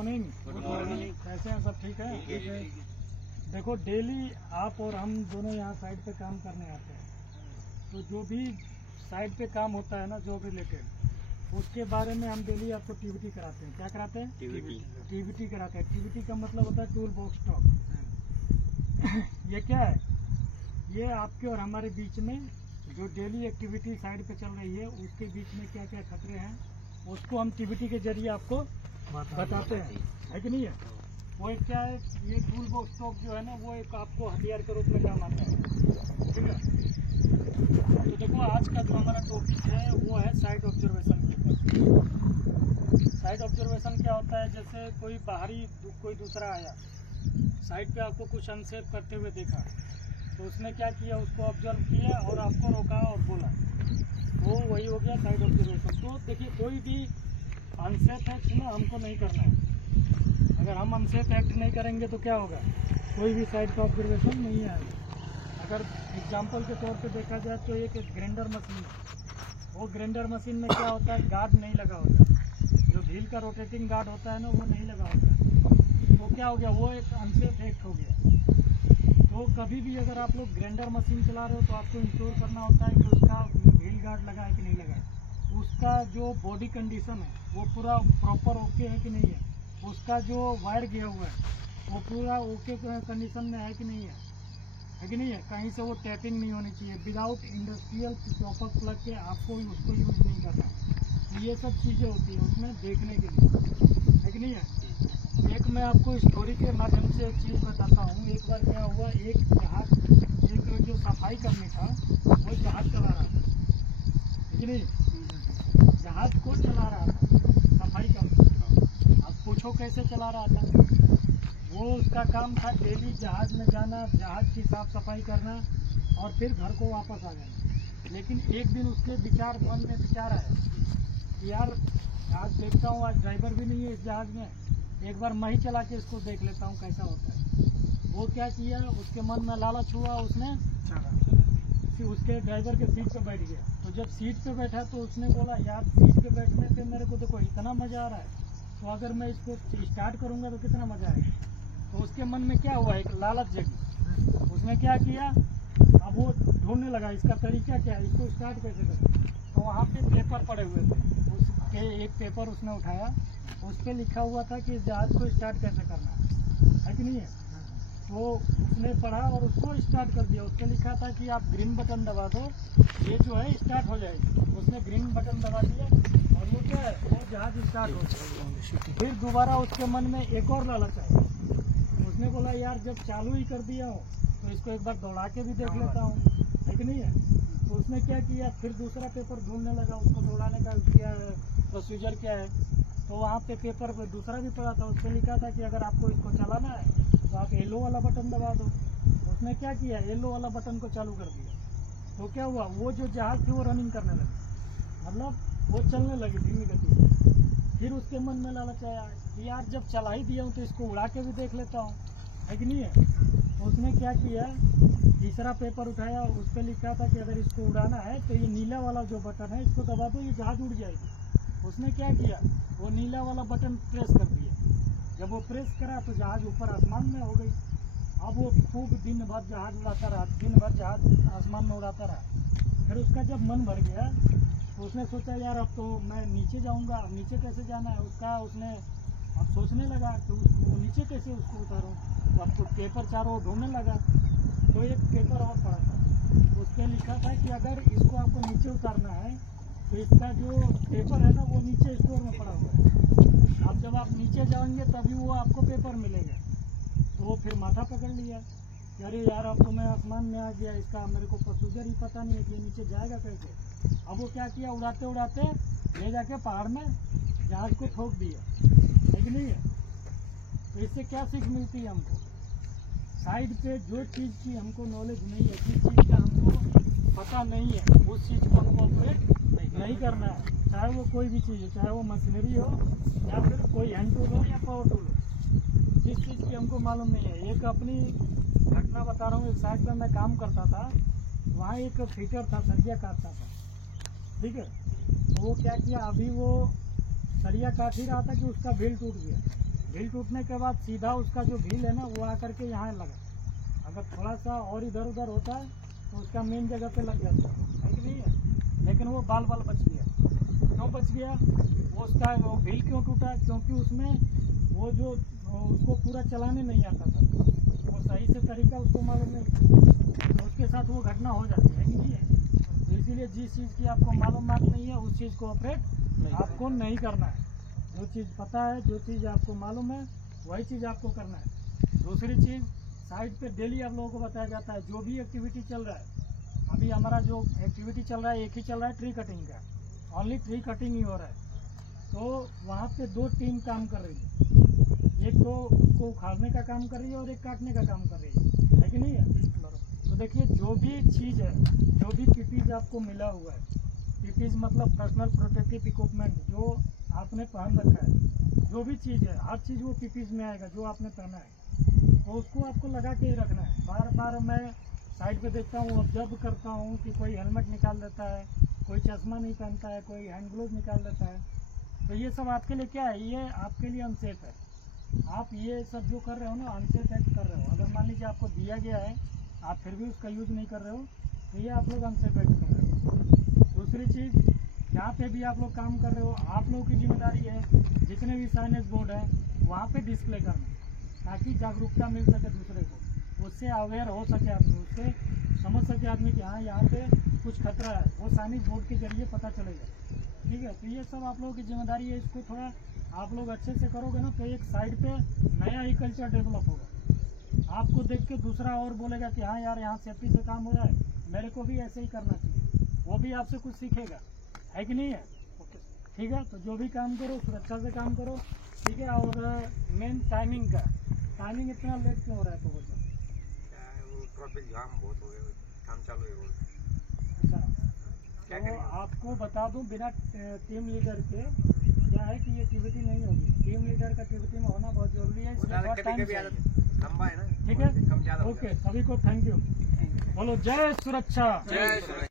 Morning. कैसे हैं, सब ठीक है? ठीक है। देखो, डेली आप और हम दोनों यहाँ साइड पे काम करने आते हैं, तो जो भी साइड पे काम होता है ना, जॉब रिलेटेड, उसके बारे में हम डेली आपको टीवीटी कराते हैं। क्या कराते हैं? टीवीटी कराते हैं। टीवीटी का मतलब होता है टूल बॉक्स टॉक। ये क्या है? ये आपके और हमारे बीच में जो डेली एक्टिविटी साइड पे चल रही है, उसके बीच में क्या क्या खतरे हैं, उसको हम टीवीटी के जरिए आपको बताते हैं, है कि नहीं है? वो एक क्या है, ये टूल बॉक्स टॉक जो है ना, वो एक आपको हथियार के रूप में काम आता है, ठीक है? तो देखो, आज का जो हमारा टॉपिक है वो है साइट ऑब्जर्वेशन के ऊपर। साइट ऑब्जर्वेशन क्या होता है? जैसे कोई बाहरी कोई दूसरा आया, साइट पे आपको कुछ अनसेफ करते हुए देखा, तो उसने क्या किया, उसको ऑब्जर्व किया और आपको रोका और बोला, वो वही हो गया साइट ऑब्जर्वेशन। तो देखिए, कोई भी अनसेफ एक्ट ना हमको नहीं करना है। अगर हम अनसेफ एक्ट नहीं करेंगे तो क्या होगा? कोई भी साइट का ऑब्जर्वेशन नहीं आएगा। अगर एग्जाम्पल के तौर पे देखा जाए तो एक ग्राइंडर मशीन, वो ग्राइंडर मशीन में क्या होता है, गार्ड नहीं लगा होता, जो व्हील का रोटेटिंग गार्ड होता है ना, वो नहीं लगा होता। तो क्या हो गया, वो एक अनसेफ एक्ट हो गया। तो कभी भी अगर आप लोग ग्राइंडर मशीन चला रहे हो तो आपको इंश्योर करना होता है कि उसका व्हील गार्ड लगा है कि नहीं लगा है, उसका जो बॉडी कंडीशन है वो पूरा प्रॉपर ओके है कि नहीं है, उसका जो वायर गया हुआ है वो पूरा ओके कंडीशन में है कि नहीं है कि नहीं है? कहीं से वो टैपिंग नहीं होनी चाहिए। विदाउट इंडस्ट्रियल प्रॉपर प्लग के आपको उसको यूज़ नहीं करना। ये सब चीज़ें होती हैं उसमें देखने के लिए, है कि नहीं है? एक मैं आपको स्टोरी के माध्यम से एक चीज़ बताता हूँ। एक बार क्या हुआ, एक जहाज, एक जो सफाई कर्मी था, वो जहाज चला रहा था, है कि नहीं? जहाज को चला रहा था सफाई कर्मी। अब पूछो कैसे चला रहा था? वो उसका काम था डेली जहाज में जाना, जहाज की साफ सफाई करना और फिर घर को वापस आ जाना। लेकिन एक दिन उसके मन में विचार आया कि यार, आज देखता हूँ आज ड्राइवर भी नहीं है इस जहाज में, एक बार मैं ही चला के इसको देख लेता हूँ कैसा होता है। वो क्या किया, उसके मन में लालच हुआ, उसने उसके ड्राइवर के सीट पे बैठ गया। तो जब सीट पे बैठा तो उसने बोला, यार सीट पे बैठने पे मेरे को देखो इतना मज़ा आ रहा है, तो अगर मैं इसको स्टार्ट करूँगा तो कितना मज़ा आएगा। तो उसके मन में क्या हुआ, एक लालच जगी। उसने क्या किया, अब वो ढूंढने लगा इसका तरीका क्या है, इसको स्टार्ट कैसे करें। तो वहाँ पे पेपर पड़े हुए थे, उसके एक पेपर उसने उठाया, उस पर लिखा हुआ था कि इस जहाज को स्टार्ट कैसे करना है कि नहीं है? तो उसने पढ़ा और उसको स्टार्ट कर दिया। उस पर लिखा था कि आप ग्रीन बटन दबा दो, ये जो है स्टार्ट हो जाएगी। उसने ग्रीन बटन दबा दिया और वो क्या है, वो जहाज स्टार्ट हो गया। फिर दोबारा उसके मन में एक और लालच आया। उसने बोला, यार जब चालू ही कर दिया हो तो इसको एक बार दौड़ा के भी देख लेता हूँ, है कि नहीं है? तो उसने क्या किया, फिर दूसरा पेपर ढूंढने लगा, उसको दौड़ाने का क्या प्रोसीजर क्या है। तो वहाँ पे पेपर पर दूसरा भी पड़ा था, उस पर लिखा था कि अगर आपको इसको चलाना है तो आप येलो वाला बटन दबा दो। उसने क्या किया, येलो वाला बटन को चालू कर दिया। तो क्या हुआ, वो जो जहाज थी वो रनिंग करने लगी, मतलब वो चलने लगी धीमी गति से। फिर उसके मन में लालच आया कि यार जब चला ही दिया हूँ तो इसको उड़ा के भी देख लेता हूँ, है कि नहीं है? तो उसने क्या किया, तीसरा पेपर उठाया, उस पर लिखा था कि अगर इसको उड़ाना है तो ये नीला वाला जो बटन है इसको दबा दो, ये जहाज उड़ जाएगी। उसने क्या किया, वो नीला वाला बटन प्रेस कर दिया। जब वो प्रेस करा तो जहाज ऊपर आसमान में हो गई। अब वो खूब दिन भर जहाज उड़ाता रहा, दिन भर जहाज आसमान में उड़ाता रहा। फिर उसका जब मन भर गया तो उसने सोचा, यार अब तो मैं नीचे जाऊंगा, अब नीचे कैसे जाना है उसका, उसने अब सोचने लगा कि वो नीचे कैसे उसको उतारूं। तो अब तो पेपर चारों ढूंढने लगा, तो एक पेपर और पड़ा था, उस पर लिखा था कि अगर इसको आपको नीचे उतारना है तो इसका जो पेपर है ना वो नीचे स्टोर में पड़ा हुआ है। अब जब आप नीचे जाएंगे तभी वो आपको पेपर मिलेगा। तो वो फिर माथा पकड़ लिया कि अरे यार, अब तो मैं आसमान में आ गया, इसका मेरे को प्रोसीजर ही पता नहीं है कि नीचे जाएगा कैसे। अब वो क्या किया, उड़ाते उड़ाते ले जाके पहाड़ में जहाज को ठोक दिया, है कि नहीं है? तो इससे क्या सीख मिलती है हमको, साइड पे जो चीज़ की हमको नॉलेज नहीं है, जिस चीज़ का हमको पता नहीं है, उस चीज़ को हमको ऑपरेट नहीं करना है। चाहे वो कोई भी चीज़ हो, चाहे वो मशीनरी हो या फिर कोई हैंड टूल हो या पावर टूल हो, जिस चीज़ की हमको मालूम नहीं है। एक अपनी घटना बता रहा हूँ, एक साइड पर मैं काम करता था, वहाँ एक फिटर था, सरिया काटता था, ठीक है? तो वो क्या किया, अभी वो सरिया काट ही रहा था कि उसका बेल्ट टूट गया। भील टूटने के बाद सीधा उसका जो भील है ना वो आकर के यहाँ लगा। अगर थोड़ा सा और इधर उधर होता है तो उसका मेन जगह पे लग जाता है कि नहीं है। लेकिन वो बाल बच गया। क्यों बच गया? वो उसका वो भील क्यों टूटा? क्योंकि उसमें वो जो उसको पूरा चलाने नहीं आता था, वो सही से तरीका उसको मालूम नहीं था, तो उसके साथ वो घटना हो जाती है कि नहीं है। तो इसीलिए जिस चीज़ की आपको मालूम नहीं है उस चीज़ को ऑपरेट आपको नहीं करना है। जो चीज़ पता है, जो चीज़ आपको मालूम है वही चीज़ आपको करना है। दूसरी चीज़, साइड पे डेली आप लोगों को बताया जाता है जो भी एक्टिविटी चल रहा है। अभी हमारा जो एक्टिविटी चल रहा है एक ही चल रहा है, ट्री कटिंग का। ओनली ट्री कटिंग ही हो रहा है। तो वहाँ पे 2 टीम काम कर रही है। एक तो उसको उखाड़ने का काम कर रही है और एक काटने का काम कर रही है कि नहीं है। तो देखिए जो भी चीज़ है, जो भी पीपीज आपको मिला हुआ है, पीपीज मतलब पर्सनल प्रोटेक्टिव इक्विपमेंट जो आपने पहन रखा है, जो भी चीज़ है हर चीज़ वो पीपीज में आएगा जो आपने पहना है। तो उसको आपको लगा के ही रखना है। बार बार मैं साइड पे देखता हूँ, ऑब्जर्व करता हूँ कि कोई हेलमेट निकाल देता है, कोई चश्मा नहीं पहनता है, कोई हैंड ग्लोव निकाल देता है। तो ये सब आपके लिए क्या है? ये आपके लिए अनसेफ है। आप ये सब जो कर रहे हो ना अनसेफ एक्ट कर रहे हो। अगर मान लीजिए आपको दिया गया है, आप फिर भी उसका यूज़ नहीं कर रहे हो, तो ये आप लोग अनसेफ एक्ट कर रहे हो। दूसरी चीज़, जहाँ पे भी आप लोग काम कर रहे हो, आप लोगों की जिम्मेदारी है जितने भी साइनेज बोर्ड है वहाँ पे डिस्प्ले करना, ताकि जागरूकता मिल सके दूसरे को, उससे अवेयर हो सके आदमी, उससे समझ सके आदमी कि हाँ यहाँ पे कुछ खतरा है, वो साइनेज बोर्ड के जरिए पता चलेगा। ठीक है, तो ये सब आप लोगों की जिम्मेदारी है। इसको थोड़ा आप लोग अच्छे से करोगे ना तो एक साइड पे नया ही कल्चर डेवलप होगा। आपको देख के दूसरा और बोलेगा कि हाँ यार यहाँ सेफ्टी से काम हो रहा है, मेरे को भी ऐसे ही करना चाहिए। वो भी आपसे कुछ सीखेगा, है कि नहीं है। ठीक है, तो जो भी काम करो सुरक्षा से काम करो। ठीक है, और मेन टाइमिंग का, टाइमिंग इतना लेट क्यों हो रहा है? तो ट्रैफिक जाम बहुत हो गया, काम चालू है रोड। अच्छा, तो आपको बता दूं बिना टीम लीडर के क्या है कि ये एक्टिविटी नहीं होगी। टीम लीडर का एक्टिविटी में होना बहुत जरूरी है। लंबा है ना, ठीक है, ओके, सभी को थैंक यू। बोलो जय सुरक्षा।